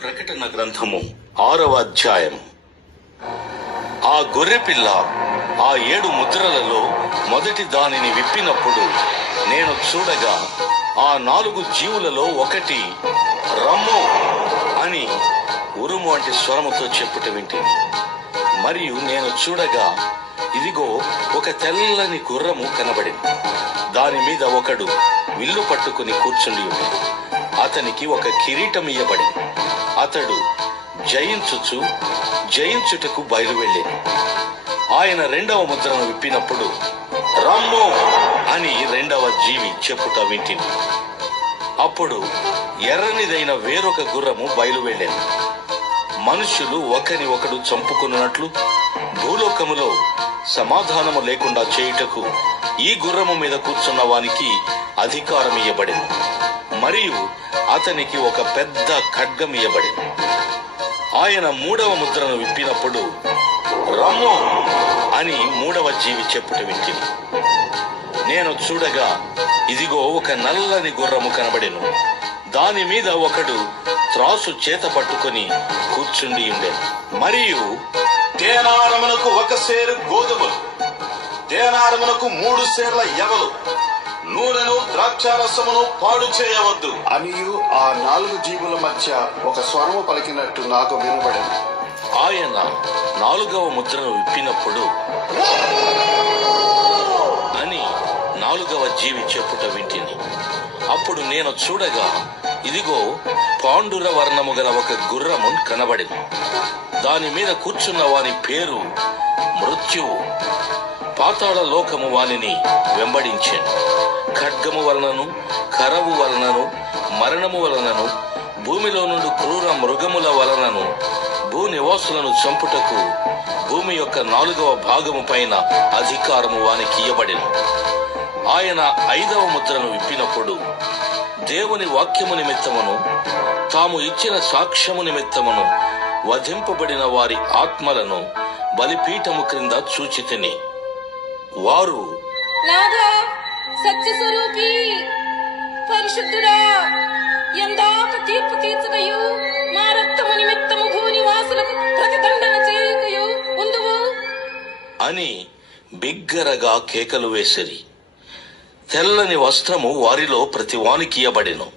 ప్రకటన గ్రంథము 6వ అధ్యాయం. ఆ గొర్రెపిల్ల ఆ 7 ముద్రలలో మొదటి దానిని విప్పినప్పుడు నేను చూడగా ఆ 4 జీవులలో ఒకటి రమ్ము అని ఉరుము వంటి స్వరముతో చెప్పుట వింటిని. మరియు నేను చూడగా ఇదిగో ఒక తెల్లని గుర్రము కనబడింది. దాని మీద ఒకడు విల్లు పట్టుకుని కూర్చుండి ఉన్నాడు. అతనికి ఒక కిరీటం ఇయ్యబడి అతడు జయించుటకు బయలువెళ్ళాడు. ఆయన 2వ ముద్రను విప్పినప్పుడు రమ్ము అని 2వ జీవి చెప్పుట వింటిని. అప్పుడు ఎర్రనిదైన వేరొక గుర్రము బయలువెళ్ళాను. మనుషులు ఒకని ఒకడు చంపుకున్నట్లు భూలోకములో సమాధానము లేకుండా చేయుటకు ఈ గుర్రము మీద కూర్చున్న వానికి అధికారం ఇయ్యబడింది. మరియు అతనికి ఒక పెద్ద ఖడ్గం ఇయ్యబడింది. ఆయన 3వ ముద్రను విప్పినప్పుడు రమ్ము అని 3వ జీవి చెప్పుట వింటిని. నేను చూడగా ఇదిగో ఒక నల్లని గుర్రము కనబడెను. దాని మీద ఒకడు త్రాసు చేత పట్టుకుని కూర్చుండి ఉండెను. మరియు దేనారమునకు 1 సేరు గోధుమలు, దేనారమునకు 3 సేర్ల యవలు, నూనెను ద్రాక్షారసమును పాడు చేయవద్దు అనియు ఆ 4 జీవుల మధ్య ఒక స్వరము పలికినట్టు నాకు వినబడింది. ఆయన 4వ ముద్రను విప్పినప్పుడు అని 4వ జీవి చెప్పుట వింటిని. అప్పుడు నేను చూడగా ఇదిగో పాండుర వర్ణము గల ఒక గుర్రము కనబడింది. దాని మీద కూర్చున్న వాని పేరు మృత్యువు. పాతాళ లోకము వానిని వెంబడించెను. ఖడ్గము వలనను, కరవు వలనను, మరణము వలనను, భూమిలో నుండి క్రూర మృగముల వలనను భూనివాసులను చంపుటకు భూమి యొక్క 4వ భాగము పైన అధికారము వానికి ఇయ్యబడెను. ఆయన 5వ ముద్రను విప్పినప్పుడు దేవుని వాక్యము నిమిత్తమును తాము ఇచ్చిన సాక్ష్యము నిమిత్తమును వధింపబడిన వారి ఆత్మలను బలిపీఠము క్రింద చూచితిని. వారు నాదా సత్యస్వరూపి పరిశుద్ధుడా, ఎందాక తీర్పు తీర్చకయు మా రక్తము నిమిత్తము భూనివాసులకు ప్రతిదండన చేయకయు ఉందువు అని బిగ్గరగా కేకలు వేసిరి. తెల్లని వస్త్రము వారిలో ప్రతి వానికి ఇయ్యబడెను.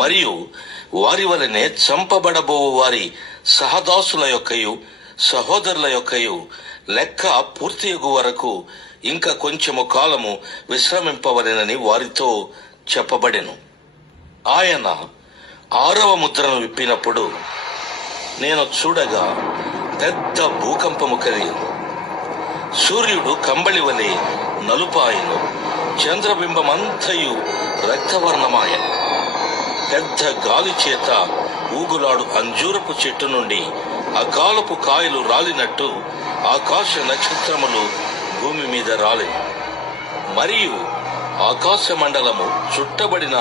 మరియు వారి వలనే చంపబడబోవు వారి సహదాసుల యొక్కయు సహోదరుల యొక్కయు లెక్క పూర్తియగు వరకు ఇంకా కొంచెము కాలము విశ్రమింపవలెనని వారితో చెప్పబడెను. ఆయన 6వ ముద్రను విప్పినప్పుడు నేను చూడగా పెద్ద భూకంపము కలిగింది. సూర్యుడు కంబళి వలె నలుపాయను, చంద్రబింబమంతయు రక్తవర్ణమాయను. పెద్ద గాలి చేత ఊగులాడు అంజూరపు చెట్టు నుండి అకాలపు కాయలు రాలినట్టు ఆకాశ నక్షత్రములు భూమి మీద రాలేదు. మరియు ఆకాశ మండలము చుట్టబడిన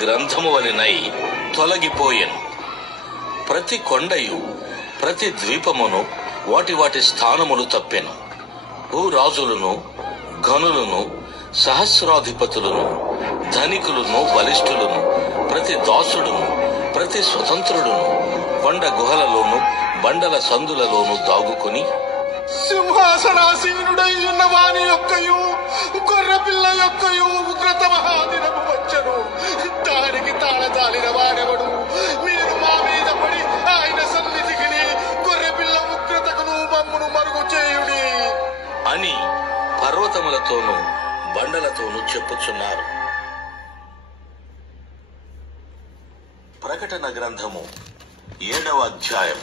గ్రంథము వలెనై తొలగిపోయెను. ప్రతి కొండయు ప్రతి ద్వీపమును వాటి వాటి స్థానములు తప్పెను. భూరాజులను, ఘనులను, సహస్రాధిపతులను, ధనికులను, బలిష్ఠులను, ప్రతి దాసుడును, ప్రతి స్వతంత్రుడును కొండ గుహలలోను బండల సందులలోను దాగుకొని సింహాసనాసీనుడై ఉన్న వాని యొక్కయు గొర్రెపిల్ల యొక్కయు ఉగ్రత మహాదినము వచ్చెను. దానికి తాళదాలిన వాడెవడు? మీరు మా మీద పడి ఆయన సన్నిధికి గొర్రెపిల్ల ఉగ్రతకును మమ్మును మరుగు చేయుడి అని పర్వతములతోనూ బండలతోనూ చెప్పుచున్నారు. ప్రకటన గ్రంథము 7వ అధ్యాయం.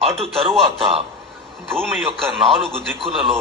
అటు తరువాత భూమి యొక్క 4 దిక్కులలో